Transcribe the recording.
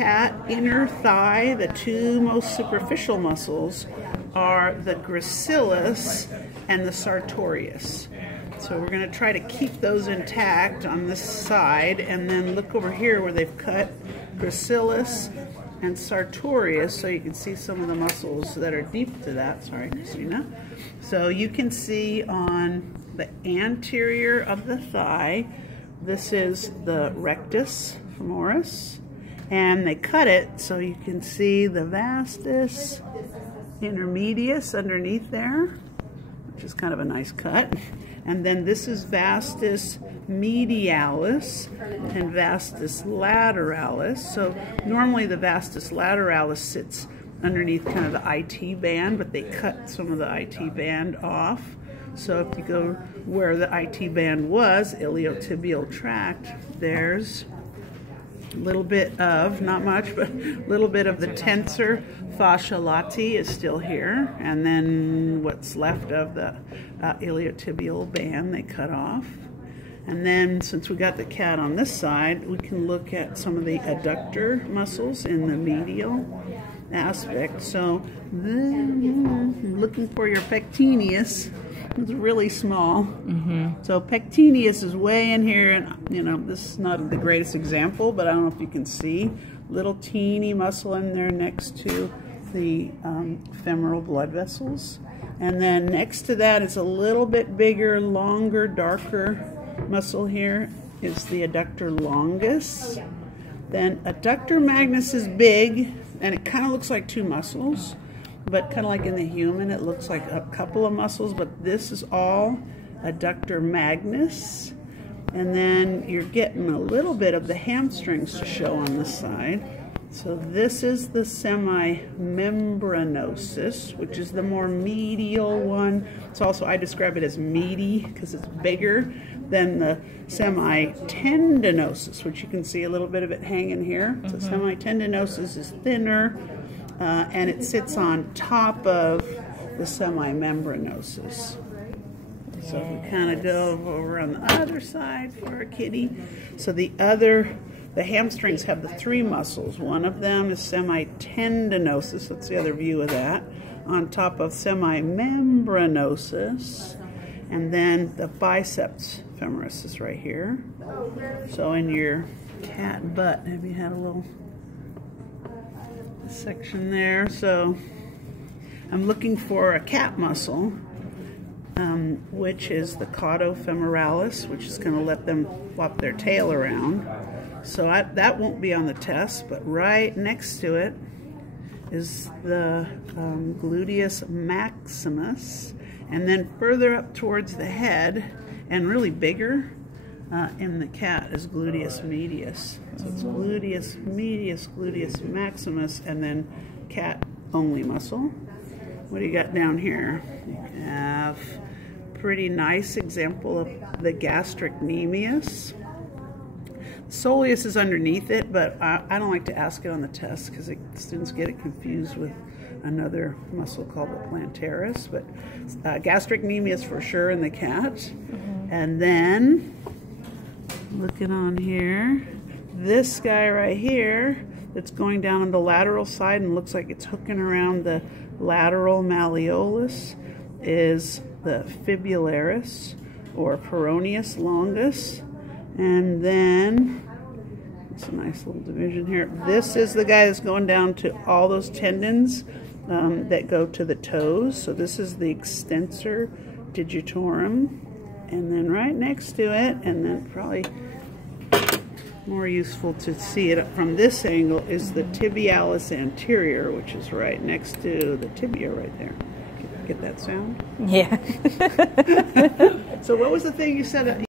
cat inner thigh, the two most superficial muscles are the Gracilis and the Sartorius. So we're going to try to keep those intact on this side, and then look over here where they've cut Gracilis and Sartorius, so you can see some of the muscles that are deep to that. Sorry, Christina. So you can see on the anterior of the thigh, this is the rectus femoris, and they cut it so you can see the vastus intermedius underneath there, which is kind of a nice cut. And then this is Vastus Medialis and Vastus Lateralis. So normally the Vastus Lateralis sits underneath kind of the IT band, but they cut some of the IT band off. So if you go where the IT band was, iliotibial tract, there's a little bit of, not much, but a little bit of the tensor fascia lati is still here, and then what's left of the iliotibial band they cut off. And then since we got the cat on this side, we can look at some of the adductor muscles in the medial aspect. So looking for your Pectineus. It's really small. So Pectineus is way in here, and you know, this is not the greatest example, but I don't know if you can see little teeny muscle in there next to the femoral blood vessels. And then next to that is a little bit bigger, longer, darker muscle here is the Adductor Longus. Then Adductor Magnus is big, and it kind of looks like two muscles, but kind of like in the human, it looks like a couple of muscles, but this is all Adductor Magnus. And then you're getting a little bit of the hamstrings to show on this side. So this is the semimembranosus, which is the more medial one. It's also, I describe it as meaty because it's bigger than the semitendinosus, which you can see a little bit of it hanging here. So semitendinosus is thinner, and it sits on top of the semimembranosus. So if we kind of go over on the other side for our kitty. So the hamstrings have the three muscles. One of them is semitendinosus. That's the other view of that. On top of semimembranosus. And then the biceps femoris is right here. So in your cat butt, have you had a little section there? So I'm looking for a cat muscle, which is the caudofemoralis, which is going to let them flop their tail around. So that won't be on the test, but right next to it is the gluteus maximus, and then further up towards the head, and really bigger in the cat, is gluteus medius. So it's gluteus medius, gluteus maximus, and then cat only muscle. What do you got down here? You have a pretty nice example of the gastrocnemius. Soleus is underneath it, but I don't like to ask it on the test because students get it confused with another muscle called the plantaris. But gastrocnemius for sure in the cat. And then, looking on here, this guy right here that's going down on the lateral side and looks like it's hooking around the lateral malleolus is the Fibularis or Peroneus longus. And then, it's a nice little division here. This is the guy that's going down to all those tendons that go to the toes. So this is the Extensor Digitorum. And then right next to it, and then probably more useful to see it from this angle, is the Tibialis Anterior, which is right next to the tibia right there. Get that sound? Yeah. So what was the thing you said?